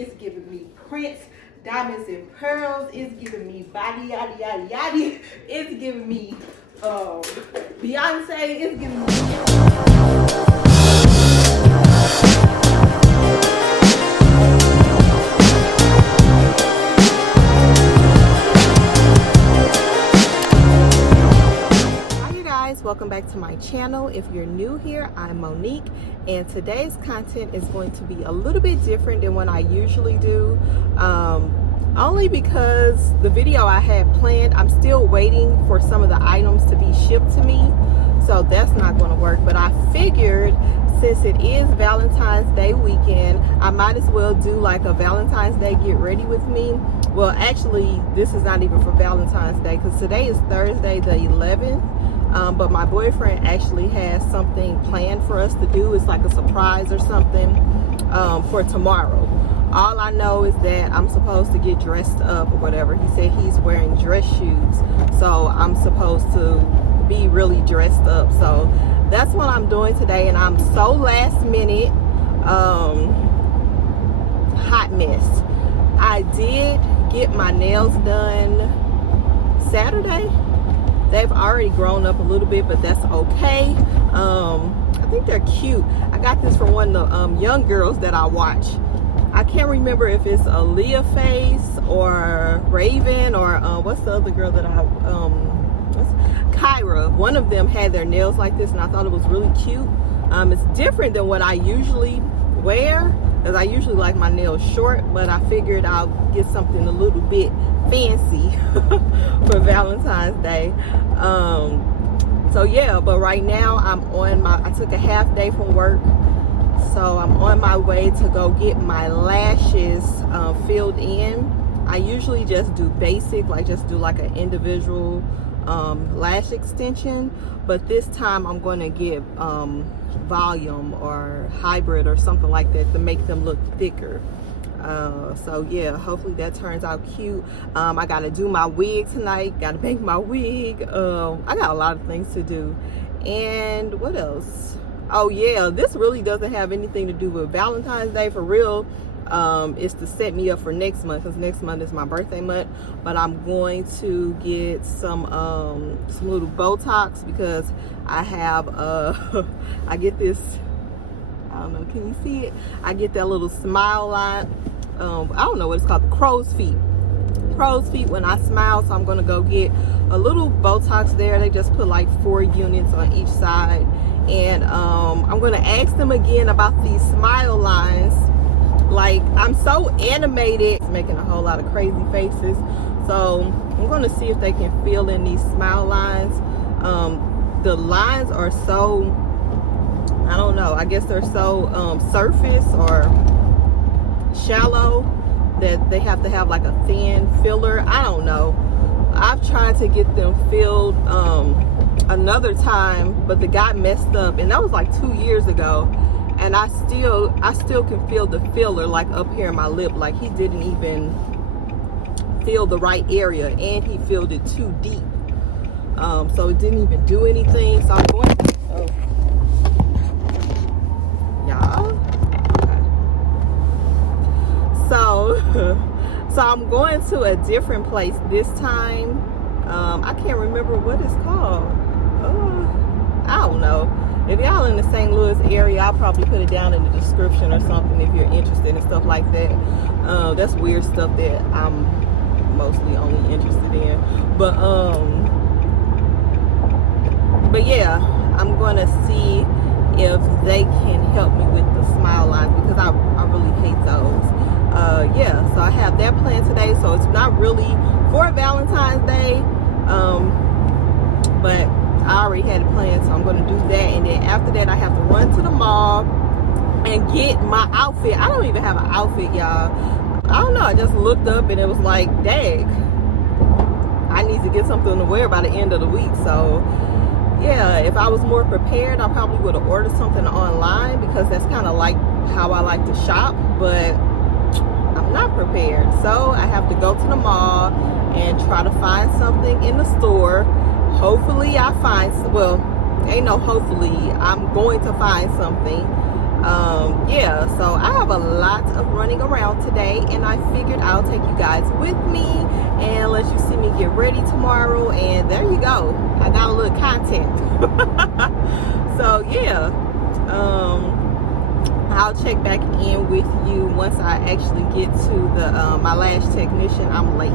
It's giving me Prince, diamonds and pearls. It's giving me body yada yada yada. It's giving me Beyonce. It's giving me. Welcome back to my channel. If you're new here, I'm Monique, and today's content is going to be a little bit different than what I usually do, only because the video I had planned, I'm still waiting for some of the items to be shipped to me, so that's not going to work. But I figured since it is Valentine's Day weekend, I might as well do like a Valentine's Day get ready with me. Well, actually, this is not even for Valentine's Day because today is Thursday the 11th. But my boyfriend actually has something planned for us to do. It's like a surprise or something for tomorrow. All I know is that I'm supposed to get dressed up or whatever. He said he's wearing dress shoes, so I'm supposed to be really dressed up. So that's what I'm doing today, and I'm so last minute, hot mess. I did get my nails done Saturday. They've already grown up a little bit, but that's okay. I think they're cute. I got this from one of the young girls that I watch. I can't remember if it's Aaliyah Face or Raven or what's the other girl that Kyra. One of them had their nails like this, and I thought it was really cute. It's different than what I usually wear, because I usually like my nails short, but I figured I'll get something a little bit fancy for Valentine's Day. So yeah, but right now I took a half day from work, so I'm on my way to go get my lashes filled in. I usually just do basic, like just do like an individual lash extension, but this time I'm going to get volume or hybrid or something like that to make them look thicker. So yeah, hopefully that turns out cute. I gotta do my wig tonight, gotta make my wig. I got a lot of things to do. And what else? Oh yeah, this really doesn't have anything to do with Valentine's Day for real. It's to set me up for next month, because next month is my birthday month. But I'm going to get some little Botox, because I have I get this, I don't know, can you see it? I get that little smile line. I don't know what it's called, crow's feet when I smile. So I'm gonna go get a little Botox there. They just put like 4 units on each side, and I'm gonna ask them again about these smile lines. Like, I'm so animated, it's making a whole lot of crazy faces, so I'm gonna see if they can fill in these smile lines. The lines are so, I don't know, I guess they're so surface or shallow that they have to have like a thin filler. I don't know. I've tried to get them filled another time, but the guy messed up, and that was like 2 years ago, and I still can feel the filler like up here in my lip. Like, he didn't even fill the right area, and he filled it too deep, so it didn't even do anything. So I'm going to, so I'm going to a different place this time. I can't remember what it's called. I don't know. If y'all in the St. Louis area, I'll probably put it down in the description or something if you're interested in stuff like that. That's weird stuff that I'm mostly only interested in. But yeah, I'm gonna see if they can help me with the smile lines, because I really hate those. Yeah, so I have that plan today, so it's not really for Valentine's Day, but I already had it planned, so I'm going to do that. And then after that, I have to run to the mall and get my outfit. I don't even have an outfit, y'all. I don't know, I just looked up and it was like, dang, I need to get something to wear by the end of the week. So yeah, if I was more prepared, I probably would have ordered something online, because that's kind of like how I like to shop, but I'm not prepared. So I have to go to the mall and try to find something in the store. Hopefully I find, well, ain't no hopefully, I'm going to find something. Yeah, so I have a lot of running around today, and I figured I'll take you guys with me and let you see me get ready tomorrow. And there you go, I got a little content. So yeah, I'll check back in with you once I actually get to the my lash technician. I'm late.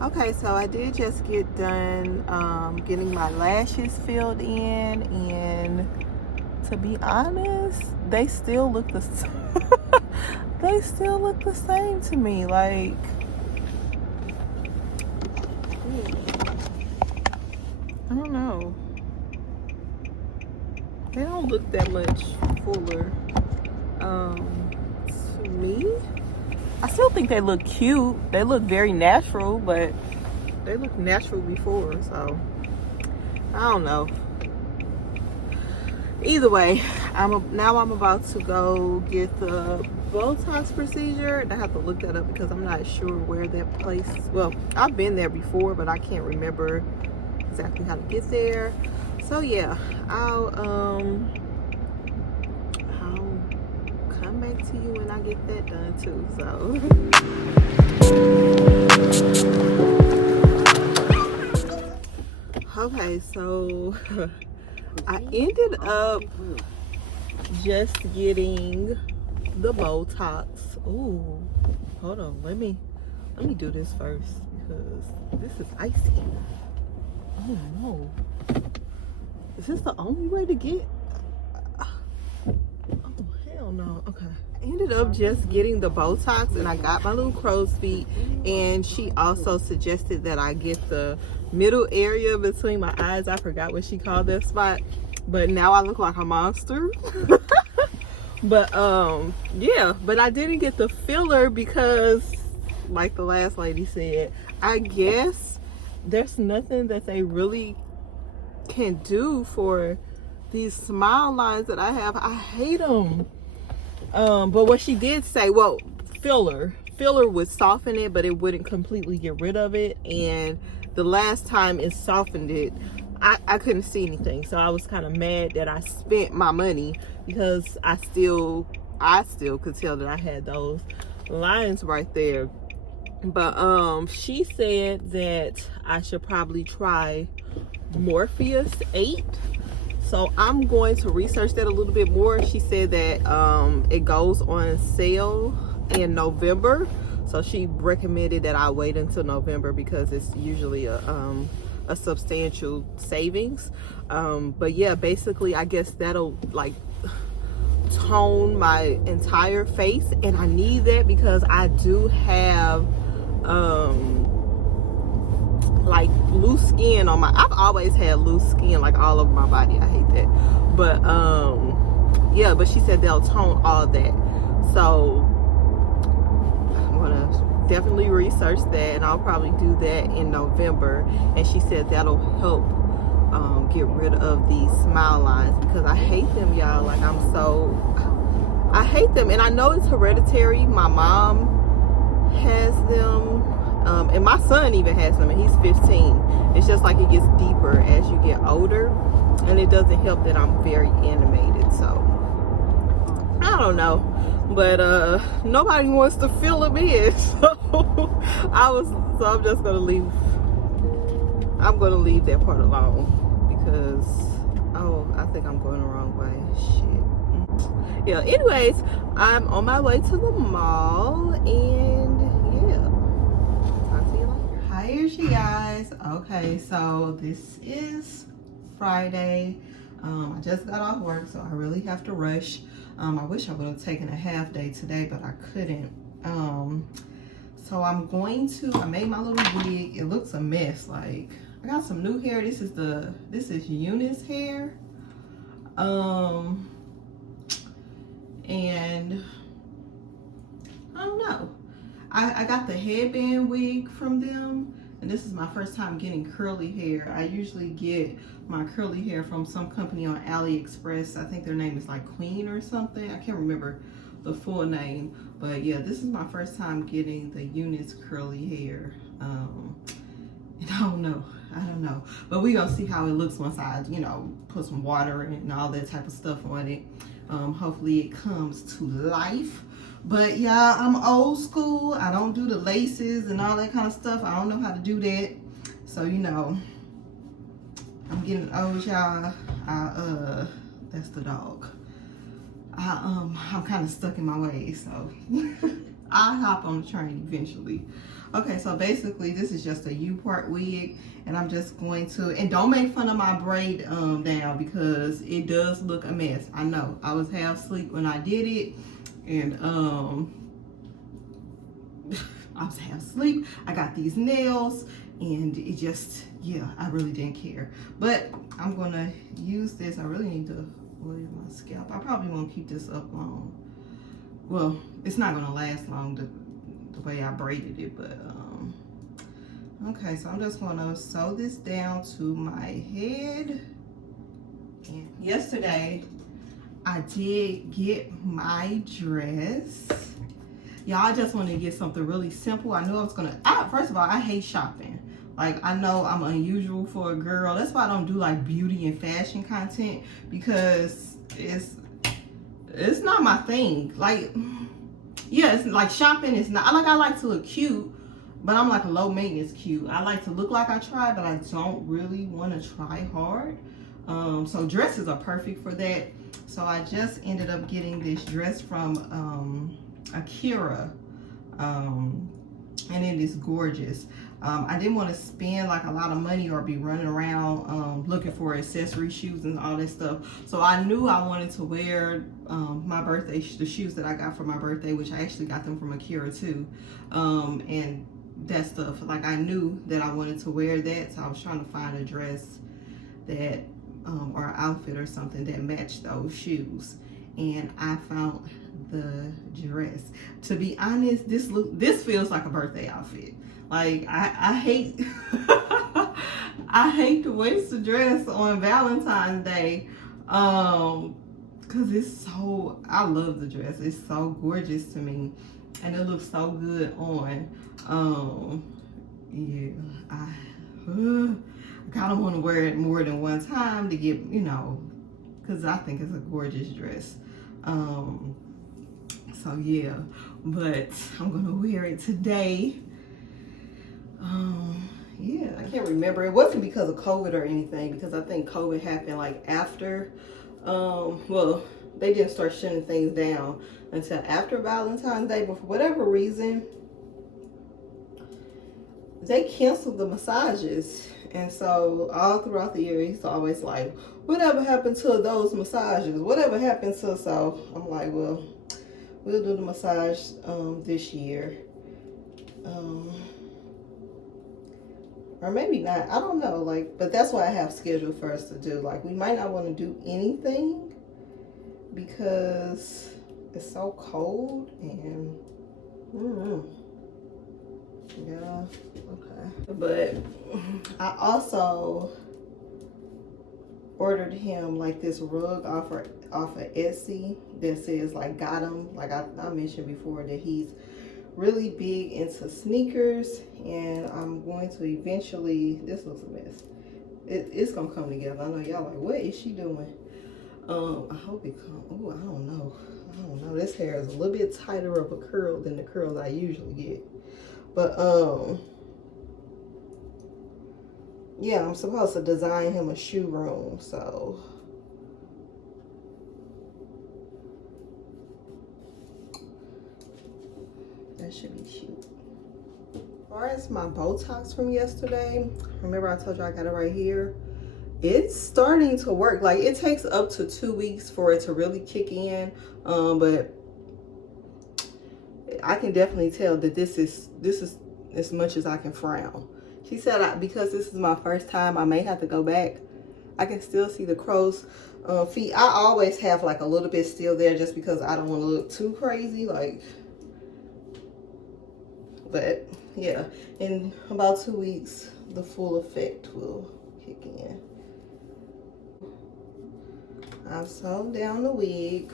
Okay, so I did just get done getting my lashes filled in, and to be honest, they still look the they still look the same to me. Like, I don't know. They don't look that much fuller to me. I still think they look cute. They look very natural, but they look natural before, so I don't know. Either way, now I'm about to go get the Botox procedure, and I have to look that up because I'm not sure where that place. Well, I've been there before, but I can't remember exactly how to get there. So yeah, I'll come back to you when I get that done too. So okay, so I ended up just getting the Botox. Ooh, hold on, let me do this first because this is icy. Oh no, is this the only way to get? Oh hell no. Okay, I ended up just getting the Botox, and I got my little crow's feet, and she also suggested that I get the middle area between my eyes. I forgot what she called that spot, but now I look like a monster. But yeah, but I didn't get the filler because, like the last lady said, I guess there's nothing that they really can do for these smile lines that I have. I hate them. But what she did say, well, filler would soften it, but it wouldn't completely get rid of it. And the last time it softened it, I couldn't see anything. So I was kind of mad that I spent my money because I still could tell that I had those lines right there. But she said that I should probably try Morpheus 8. So I'm going to research that a little bit more. She said that it goes on sale in November. So she recommended that I wait until November because it's usually a substantial savings. But yeah, basically I guess that'll like tone my entire face, and I need that because I do have like loose skin on my, I've always had loose skin like all over my body. I hate that. But yeah, but she said they'll tone all of that. So I'm gonna definitely research that, and I'll probably do that in November. And she said that'll help get rid of these smile lines because I hate them, y'all. Like I hate them, and I know it's hereditary. My mom has them, and my son even has them, and he's 15. It's just like it gets deeper as you get older, and it doesn't help that I'm very animated. So I don't know, but nobody wants to fill them in, so I'm just gonna leave. I'm gonna leave that part alone because I think I'm going the wrong way. Shit. Yeah, anyways, I'm on my way to the mall, and yeah, talk to you later. Hi, here's you guys. Okay, so this is Friday. I just got off work, so I really have to rush. I wish I would have taken a half day today, but I couldn't. So I made my little wig. It looks a mess. Like, I got some new hair. This is Eunice hair. And I don't know. I got the headband wig from them, and this is my first time getting curly hair. I usually get my curly hair from some company on AliExpress. I think their name is like Queen or something. I can't remember the full name, but yeah, this is my first time getting the Eunice curly hair. And I don't know, but we gonna see how it looks once I, you know, put some water in and all that type of stuff on it. Hopefully it comes to life. But yeah, I'm old school. I don't do the laces and all that kind of stuff. I don't know how to do that. So, you know, I'm getting old, y'all. That's the dog. I'm kind of stuck in my ways, so I'll hop on the train eventually. Okay, so basically this is just a U-part wig, and I'm just going to, and don't make fun of my braid down, because it does look a mess. I know, I was half asleep when I did it, and I was half asleep. I got these nails, and it just, yeah, I really didn't care. But I'm gonna use this. I really need to oil my scalp. I probably won't keep this up long. Well, it's not gonna last long the way I braided it, but okay, so I'm just gonna sew this down to my head. And yesterday I did get my dress. Y'all, I just wanted to get something really simple. I knew I was gonna, first of all, I hate shopping. Like, I know I'm unusual for a girl. That's why I don't do like beauty and fashion content, because it's not my thing. Like, yeah, it's like shopping is not, I like to look cute, but I'm like a low maintenance cute. I like to look like I try, but I don't really want to try hard. So dresses are perfect for that. So I just ended up getting this dress from Akira, and it is gorgeous. I didn't want to spend like a lot of money or be running around looking for accessory shoes and all that stuff. So I knew I wanted to wear my birthday, the shoes that I got for my birthday, which I actually got them from Akira too. And that stuff, like I knew that I wanted to wear that. So I was trying to find a dress that, or an outfit or something that matched those shoes. And I found the dress. To be honest, this feels like a birthday outfit. Like, I hate I hate to waste a dress on Valentine's Day, because it's so, I love the dress. It's so gorgeous to me, and it looks so good on. Yeah, I kind of want to wear it more than one time to get, you know, because I think it's a gorgeous dress. So yeah, but I'm gonna wear it today. Yeah, I can't remember. It wasn't because of COVID or anything, because I think COVID happened like after, well, they didn't start shutting things down until after Valentine's Day, but for whatever reason, they canceled the massages. And so all throughout the year, he's always like, whatever happened to those massages? Whatever happened to, so I'm like, well, we'll do the massage this year. Or maybe not, I don't know, like, but that's what I have scheduled for us to do. Like, we might not want to do anything because it's so cold, and yeah, okay. But I also ordered him like this rug off of Etsy that says like got him. Like I mentioned before that he's really big into sneakers, and I'm going to eventually, this looks a mess. It's gonna come together. I know y'all like, what is she doing? I hope it comes. Oh, I don't know. This hair is a little bit tighter of a curl than the curls I usually get. But yeah, I'm supposed to design him a shoe room, so that should be cute. As far as my Botox from yesterday, remember I told you I got it right here? It's starting to work. Like, it takes up to 2 weeks for it to really kick in, but I can definitely tell that this is as much as I can frown. She said because this is my first time, I may have to go back. I can still see the crow's feet. I always have like a little bit still there just because I don't want to look too crazy. Like, But yeah, in about 2 weeks, the full effect will kick in. I've sewed down the wig,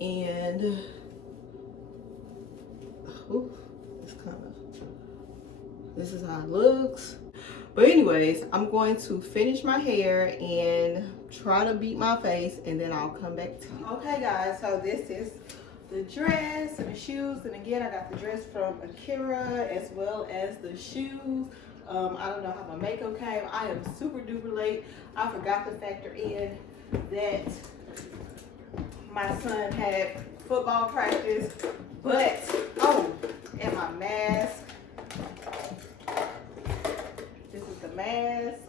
and this is how it looks. But anyways, I'm going to finish my hair and try to beat my face, and then I'll come back to you. Okay guys, so this is the dress and the shoes. And again, I got the dress from Akira as well as the shoes. I don't know how my makeup came. I am super duper late. I forgot to factor in that my son had football practice. But, oh, and my mask. This is the mask,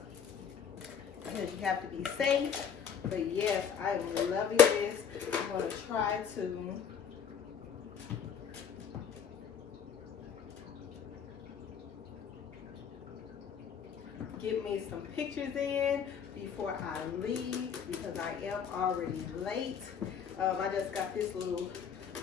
because you have to be safe. But yes, I am loving this. I'm going to try to get me some pictures in before I leave, because I am already late. I just got this little,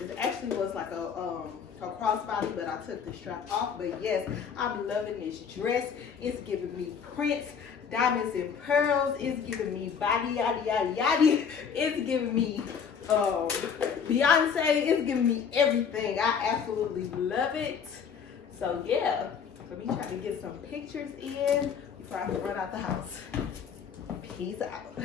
it actually was like a crossbody, but I took the strap off. But yes, I'm loving this dress. It's giving me Prince, diamonds and pearls. It's giving me body yada yada yada. It's giving me Beyonce. It's giving me everything. I absolutely love it. So yeah, let me try to get some pictures in before I can run out the house. Peace out.